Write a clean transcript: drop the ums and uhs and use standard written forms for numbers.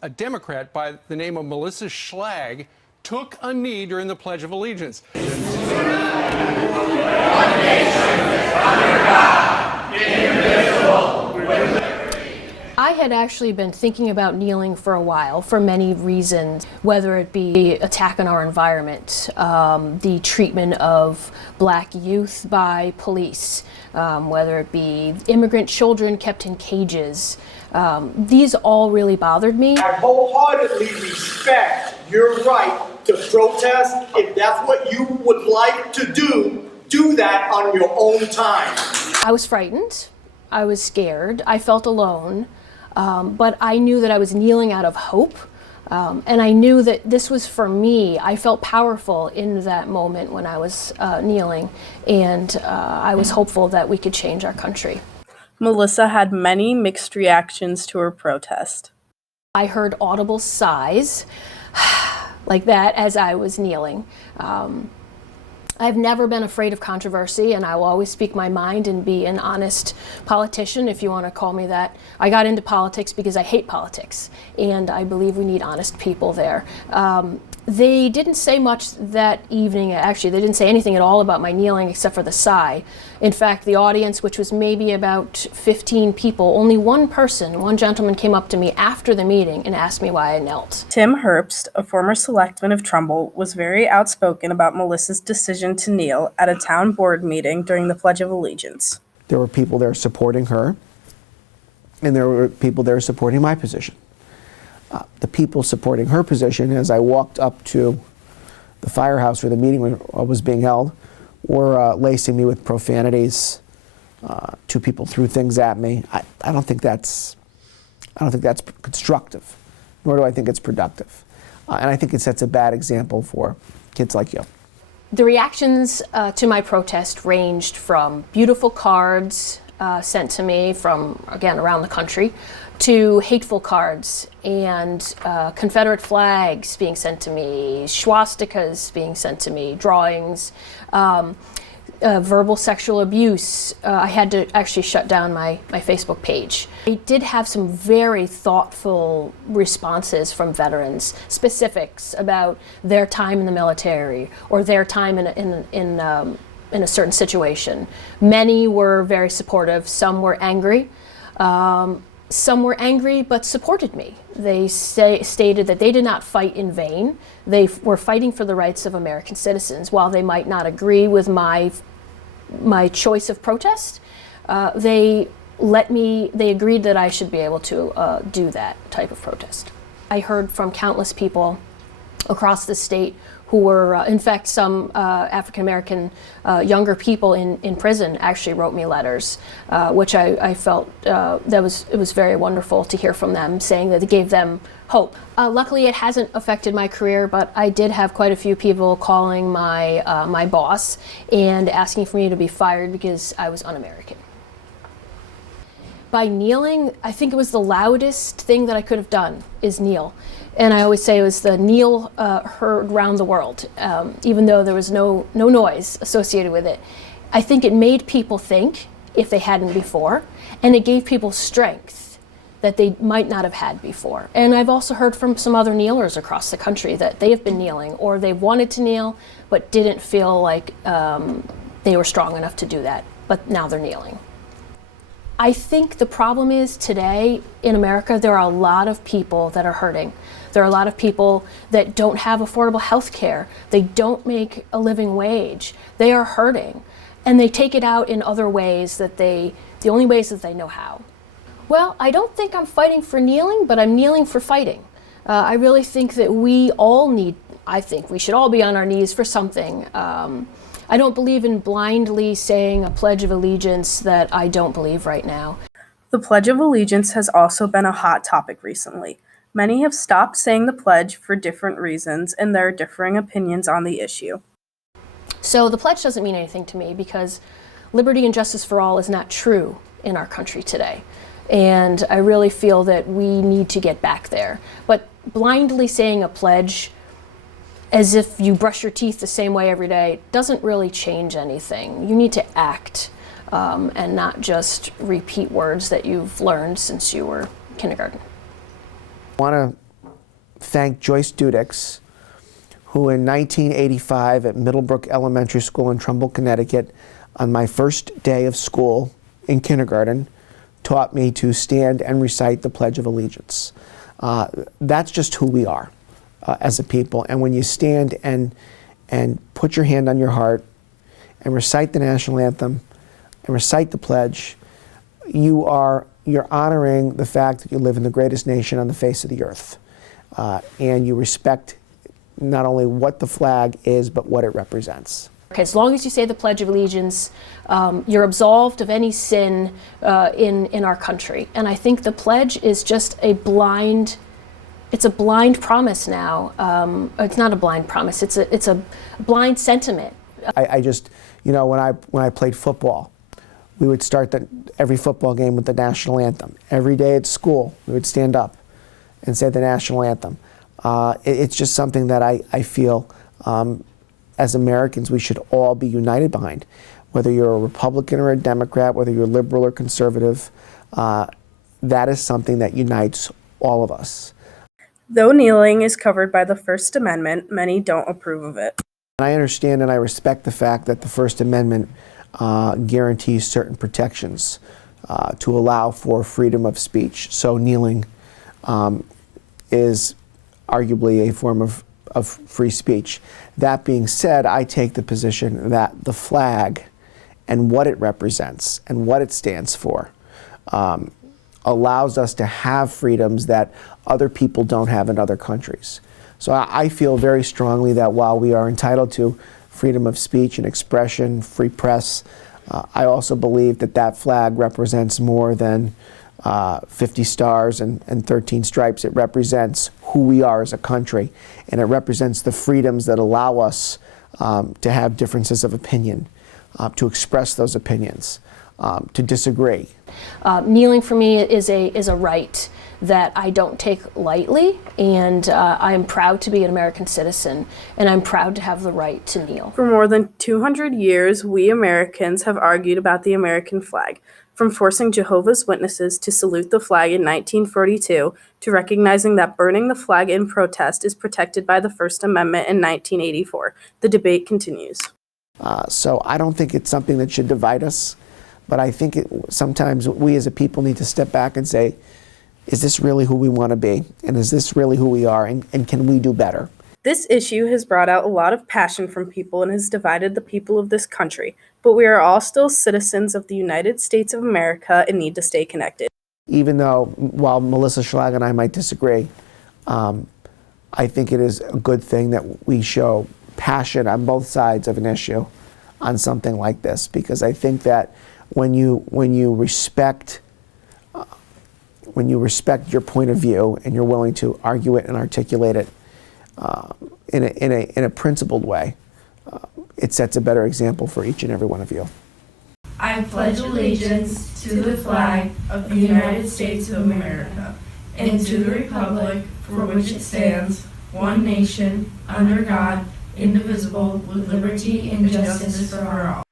A Democrat by the name of Melissa Schlag took a knee during the Pledge of Allegiance. One nation, under God, indivisible, with liberty. I had actually been thinking about kneeling for a while for many reasons, whether it be attack on our environment, the treatment of black youth by police, whether it be immigrant children kept in cages. These all really bothered me. I wholeheartedly respect your right to protest. If that's what you would like to do that on your own time. I was frightened. I was scared. I felt alone. But I knew that I was kneeling out of hope. And I knew that this was for me. I felt powerful in that moment when I was kneeling. And I was hopeful that we could change our country. Melissa had many mixed reactions to her protest. I heard audible sighs like that as I was kneeling. I've never been afraid of controversy, and I will always speak my mind and be an honest politician, if you want to call me that. I got into politics because I hate politics, and I believe we need honest people there. They didn't say much that evening. Actually, they didn't say anything at all about my kneeling except for the sigh. In fact, the audience, which was maybe about 15 people, only one gentleman came up to me after the meeting and asked me why I knelt. Tim Herbst, a former selectman of Trumbull, was very outspoken about Melissa's decision to kneel at a town board meeting during the Pledge of Allegiance. There were people there supporting her, and there were people there supporting my position. The people supporting her position, as I walked up to the firehouse where the meeting was being held, were lacing me with profanities. Two people threw things at me. I don't think that's constructive, nor do I think it's productive. And I think it sets a bad example for kids like you. The reactions to my protest ranged from beautiful cards sent to me from, again, around the country, to hateful cards and Confederate flags being sent to me, swastikas being sent to me, drawings, verbal sexual abuse. I had to actually shut down my Facebook page. I did have some very thoughtful responses from veterans, specifics about their time in the military or their time in a certain situation. Many were very supportive, some were angry. Some were angry but supported me. They stated that they did not fight in vain. They were fighting for the rights of American citizens. While they might not agree with my choice of protest, they agreed that I should be able to do that type of protest. I heard from countless people across the state who were, in fact, some African-American younger people in prison actually wrote me letters, which I felt it was very wonderful to hear from them, saying that it gave them hope. Luckily, it hasn't affected my career, but I did have quite a few people calling my boss and asking for me to be fired because I was un-American. By kneeling, I think it was the loudest thing that I could have done is kneel. And I always say it was the kneel heard round the world, even though there was no noise associated with it. I think it made people think, if they hadn't before, and it gave people strength that they might not have had before. And I've also heard from some other kneelers across the country that they have been kneeling, or they wanted to kneel, but didn't feel like they were strong enough to do that, but now they're kneeling. I think the problem is today in America, there are a lot of people that are hurting. There are a lot of people that don't have affordable health care. They don't make a living wage. They are hurting. And they take it out in other ways the only ways that they know how. Well, I don't think I'm fighting for kneeling, but I'm kneeling for fighting. I really think that we should all be on our knees for something. I don't believe in blindly saying a Pledge of Allegiance that I don't believe right now. The Pledge of Allegiance has also been a hot topic recently. Many have stopped saying the pledge for different reasons, and there are differing opinions on the issue. So the pledge doesn't mean anything to me because liberty and justice for all is not true in our country today. And I really feel that we need to get back there. But blindly saying a pledge as if you brush your teeth the same way every day doesn't really change anything. You need to act and not just repeat words that you've learned since you were kindergarten. I want to thank Joyce Dudix, who in 1985 at Middlebrook Elementary School in Trumbull, Connecticut, on my first day of school in kindergarten, taught me to stand and recite the Pledge of Allegiance. That's just who we are as a people. And when you stand and put your hand on your heart and recite the national anthem and recite the pledge, you're honoring the fact that you live in the greatest nation on the face of the earth. And you respect not only what the flag is, but what it represents. As long as you say the Pledge of Allegiance, you're absolved of any sin in our country. And I think the pledge is just a blind promise now. It's not a blind promise, it's a blind sentiment. I just, when I played football, we would start every football game with the national anthem. Every day at school, we would stand up and say the national anthem. It's just something that I feel as Americans we should all be united behind. Whether you're a Republican or a Democrat, whether you're liberal or conservative, that is something that unites all of us. Though kneeling is covered by the First Amendment, many don't approve of it. I understand and I respect the fact that the First Amendment guarantees certain protections to allow for freedom of speech. So kneeling is arguably a form of free speech. That being said, I take the position that the flag and what it represents and what it stands for allows us to have freedoms that other people don't have in other countries. So I feel very strongly that while we are entitled to freedom of speech and expression, free press, I also believe that that flag represents more than 50 stars and 13 stripes. It represents who we are as a country, and it represents the freedoms that allow us to have differences of opinion, to express those opinions, to disagree. Kneeling for me is a right that I don't take lightly, and I am proud to be an American citizen, and I'm proud to have the right to kneel. For more than 200 years, we Americans have argued about the American flag, from forcing Jehovah's Witnesses to salute the flag in 1942 to recognizing that burning the flag in protest is protected by the First Amendment in 1984. The debate continues. So I don't think it's something that should divide us, but I think sometimes we as a people need to step back and say, is this really who we want to be? And is this really who we are? And can we do better? This issue has brought out a lot of passion from people and has divided the people of this country, but we are all still citizens of the United States of America and need to stay connected. Even though, while Melissa Schlag and I might disagree, I think it is a good thing that we show passion on both sides of an issue on something like this, because I think that when you respect your point of view and you're willing to argue it and articulate it in a principled way, it sets a better example for each and every one of you. I pledge allegiance to the flag of the United States of America and to the republic for which it stands, one nation, under God, indivisible, with liberty and justice for all.